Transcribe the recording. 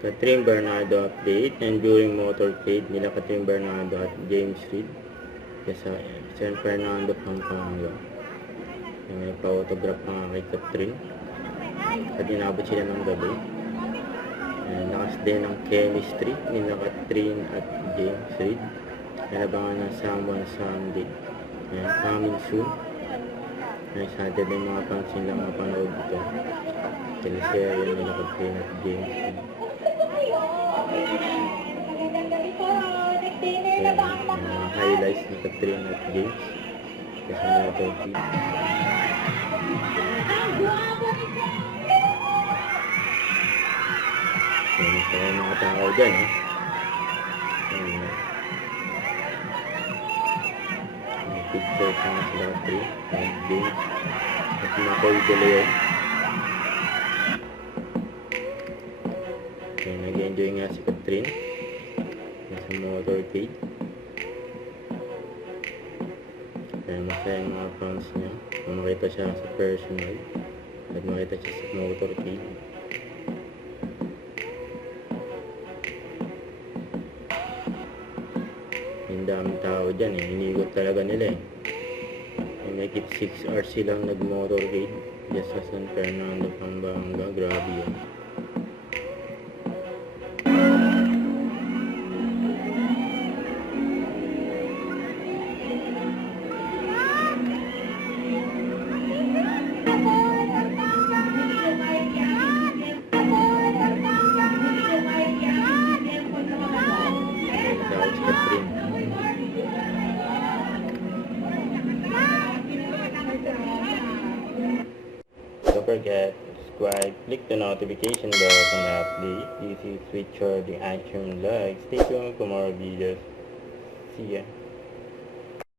Catherine Bernardo update and during motorcade nila Catherine Bernardo at James Reid sa San Fernando, Pampanga. May pa-autograph pa nga kay Catherine at inabot sila ng gabi. Lakas din ang chemistry nila Catherine at James Reid. Nabangan ng Someone Someday. Coming soon. Sa atin din mga fans nila mapanood ito. Teleserye nila Catherine at James Reid. Mga highlights ni Catherine at James kasi motorcade. May mga tao dyan may picture sa mga sila Catherine at James at Makoy De Leon. Nag-enjoy nga si Catherine sa motorcade. Kaya masaya yung mga fans niya kung makita siya sa personal at makita siya sa motorcade. Yung daming tao dyan inigot talaga nila may kit 6 hours silang nag-motorcade dyan sa San Fernando, Pampanga. Grabe yun. Don't forget to subscribe, click the notification bell for an update. This is Richard the Action Vlog. Stay tuned for more videos. See ya.